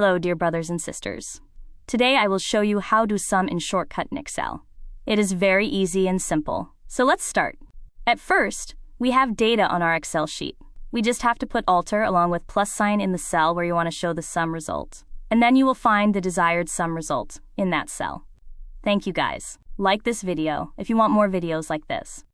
Hello, dear brothers and sisters. Today I will show you how to sum in Shortcut in Excel. It is very easy and simple, so let's start. At first, we have data on our Excel sheet. We just have to put Alter along with plus sign in the cell where you want to show the sum result. And then you will find the desired sum result in that cell. Thank you guys. Like this video if you want more videos like this.